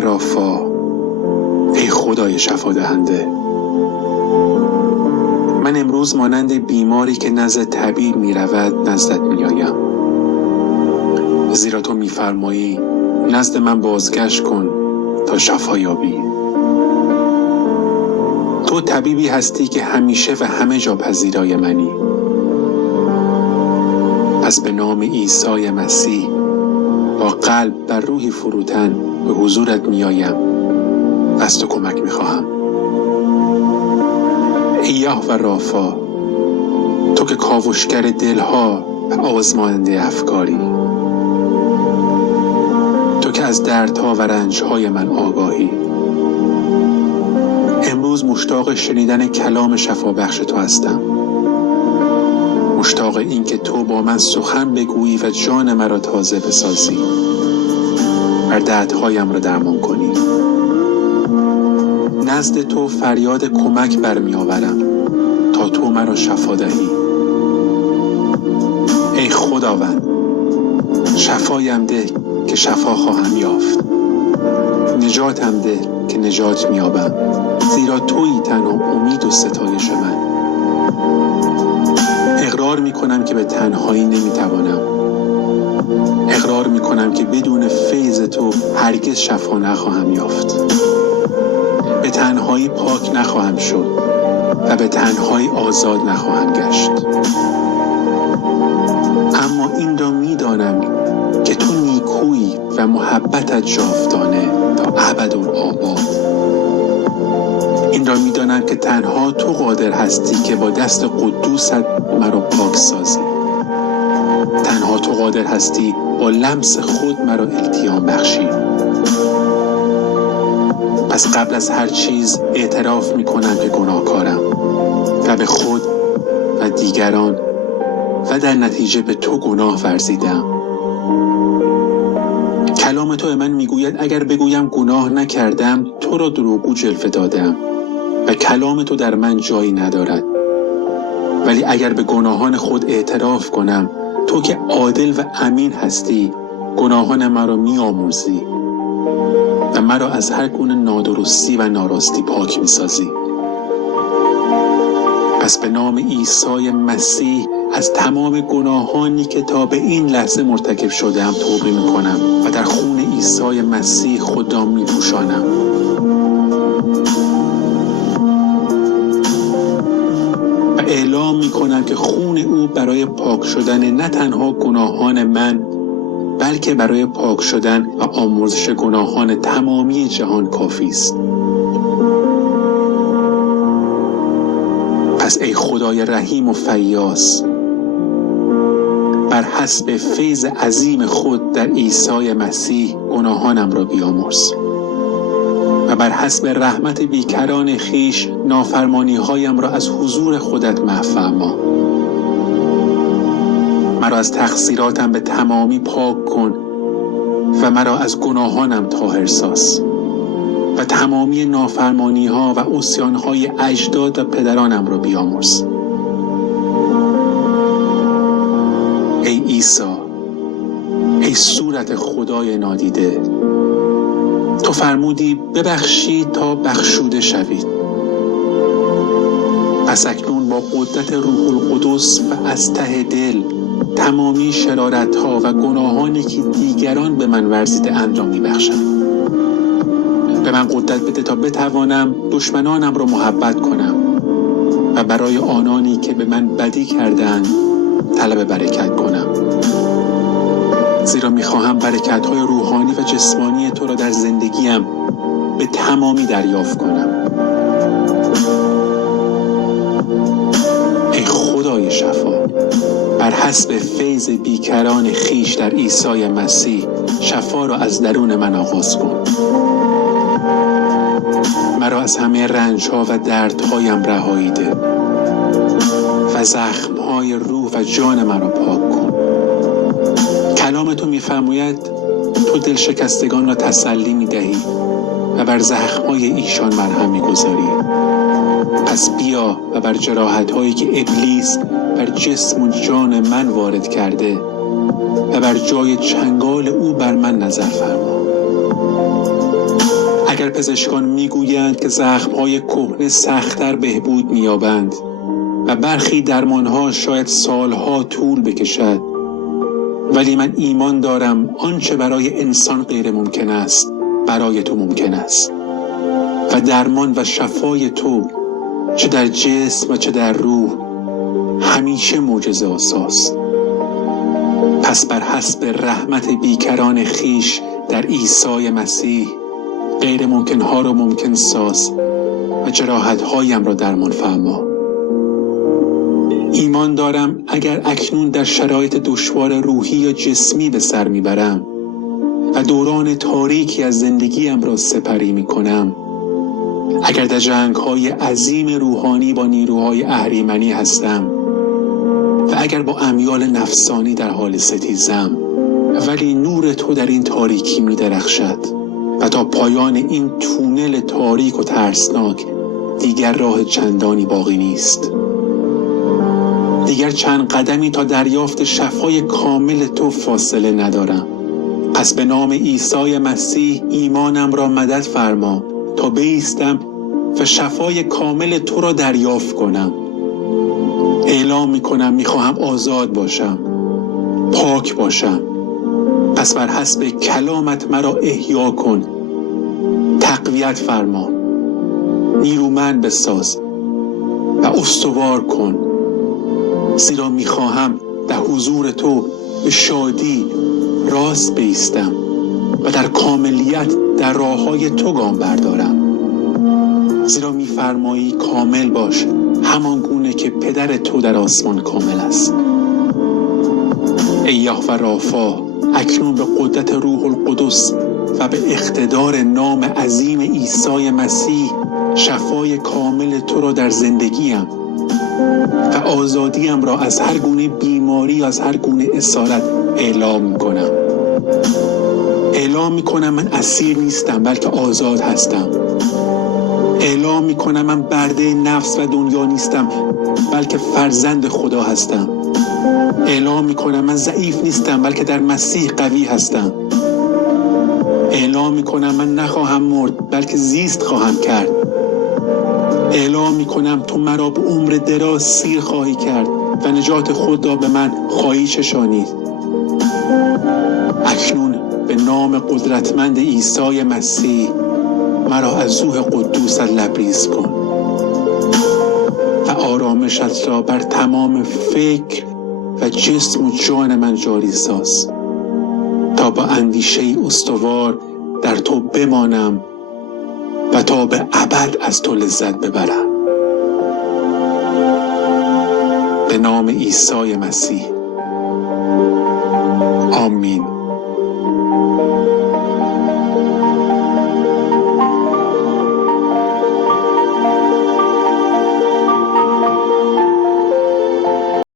رافا، ای خدای شفا دهنده، من امروز مانند بیماری که نزد طبیب می رود نزدت می آیم، زیرا تو می فرمایی نزد من بازگشت کن تا شفا یابی. تو طبیبی هستی که همیشه و همه جا پذیرای منی. پس به نام عیسی مسیح با قلب بر روحی فروتن به حضورت می آیم و از تو کمک می خواهم. ای یهوه رافا، تو که کاوشگر دلها و آزماینده افکاری، تو که از دردها و رنجهای من آگاهی، امروز مشتاق شنیدن کلام شفابخش تو هستم. مشتاق این که تو با من سخن بگویی و جان مرا تازه بسازی و دردهایم را درمان کنی. نزد تو فریاد کمک برمی آورم تا تو مرا شفا دهی. ای خداوند، شفایم ده که شفا خواهم یافت، نجاتم ده که نجات می‌یابم، زیرا تویی تنها امید و ستایش من. اقرار می‌کنم که به تنهایی نمی‌توانم. اقرار می‌کنم که بدون فیض تو هرگز شفا نخواهم یافت. به تنهایی پاک نخواهم شد و به تنهایی آزاد نخواهم گشت. اما این را می‌دانم که تو نیکویی و محبتت جاودانه تا ابدالآباد. این را می‌دانم که تنها تو قادر هستی که با دست قدوست مرا پاک سازی. تنها تو قادر هستی با لمس خود مرا التیام بخشی. پس قبل از هر چیز اعتراف می‌کنم که گناهکارم و به خود و دیگران و در نتیجه به تو گناه ورزیدم. کلام تو به من میگوید اگر بگویم گناه نکردم تو را دروغگو جلوه دادم و کلام تو در من جایی ندارد. ولی اگر به گناهان خود اعتراف کنم تو که عادل و امین هستی گناهان مرا میآمرزی و مرا از هر گونه نادرستی و ناراستی پاک میسازی. پس به نام عیسی مسیح از تمام گناهانی که تا به این لحظه مرتکب شدم توبه میکنم و در خون عیسی مسیح خودم میپوشانم. و اعلام میکنم که خون او برای پاک شدن نه تنها گناهان من بلکه برای پاک شدن و آمرزش گناهان تمامی جهان کافی است. پس ای خدای رحیم و فیاض، بر حسب فیض عظیم خود در عیسی مسیح گناهانم را بیامرز و بر حسب رحمت بیکران خیش نافرمانی هایم را از حضور خودت محو فرما. مرا از تقصیراتم به تمامی پاک کن و مرا از گناهانم طاهر ساز و تمامی نافرمانی ها و عصیان های اجداد و پدرانم را بیامرز. ای عیسی، ای صورت خدای نادیده، تو فرمودی ببخشید تا بخشوده شوید. پس اکنون با قدرت روح القدس و از ته دل تمامی شرارت ها و گناهانی که دیگران به من ورزیده اند را میبخشم. به من قدرت بده تا بتوانم دشمنانم را محبت کنم و برای آنانی که به من بدی کردند طلب برکت کنم. زیرا میخواهم برکت‌های روحانی و جسمانی تو را در زندگیم به تمامی دریافت کنم. ای خدای شفا، بر حسب فیض بیکران خیش در عیسی مسیح شفا را از درون من آغاز کن. مرا از همه رنج‌ها و دردهایم رهایی ده و زخم‌های روح و جان مرا پاک کن. کلام تو می‌فرماید تو دل شکستگان را تسلی می‌دهی و بر زخم‌های ایشان مرهم می‌گذاری. پس بیا و بر جراحت‌هایی که ابلیس بر جسم و جان من وارد کرده و بر جای چنگال او بر من نظر فرما. اگر پزشکان میگویند که زخم‌های کهنه سخت‌تر بهبود می‌یابند و برخی درمان‌ها شاید سالها طول بکشد، ولی من ایمان دارم آنچه برای انسان غیر ممکن است برای تو ممکن است و درمان و شفای تو چه در جسم و چه در روح همیشه معجزه آساست. پس بر حسب رحمت بیکران خیش در عیسی مسیح غیر ممکن‌ها را ممکن ساز و جراحت‌هایم را درمان فرما. ایمان دارم اگر اکنون در شرایط دشوار روحی یا جسمی به سر میبرم و دوران تاریکی از زندگیم را سپری میکنم، اگر در جنگ‌های عظیم روحانی با نیروهای اهریمنی هستم و اگر با امیال نفسانی در حال ستیزم، ولی نور تو در این تاریکی می‌درخشد و تا پایان این تونل تاریک و ترسناک دیگر راه چندانی باقی نیست. دیگر چند قدمی تا دریافت شفای کامل تو فاصله ندارم. پس به نام عیسی مسیح ایمانم را مدد فرما تا بایستم و شفای کامل تو را دریافت کنم. اعلام میکنم میخواهم آزاد باشم، پاک باشم. پس بر حسب کلامت مرا احیا کن، تقویت فرما، نیرومند بساز و استوار کن، زیرا میخواهم در حضور تو به شادی راست بایستم و در کاملیت در راههای تو گام بردارم، زیرا میفرمایی کامل باش همان گونه که پدر تو در آسمان کامل است. ای یهوه رافا، اکنون به قدرت روح القدس و به اقتدار نام عظیم عیسی مسیح شفای کامل تو را در زندگیم و آزادیم را از هر گونه بیماری، از هر گونه اسارت اعلام میکنم. اعلام میکنم من اسیر نیستم بلکه آزاد هستم. اعلام میکنم من برده نفس و دنیا نیستم بلکه فرزند خدا هستم. اعلام میکنم من ضعیف نیستم بلکه در مسیح قوی هستم. اعلام میکنم من نخواهم مرد بلکه زیست خواهم کرد. اعلام میکنم تو مرا به عمر دراز سیر خواهی کرد و نجات خود را به من خواهی چشانید. اکنون به نام قدرتمند عیسی مسیح مرا از روح قدوست لبریز کن و آرامشت را بر تمام فکر و جسم و جان من جاری ساز تا با اندیشه استوار در تو بمانم و تا به ابد از تو لذت ببرم. به نام عیسی مسیح.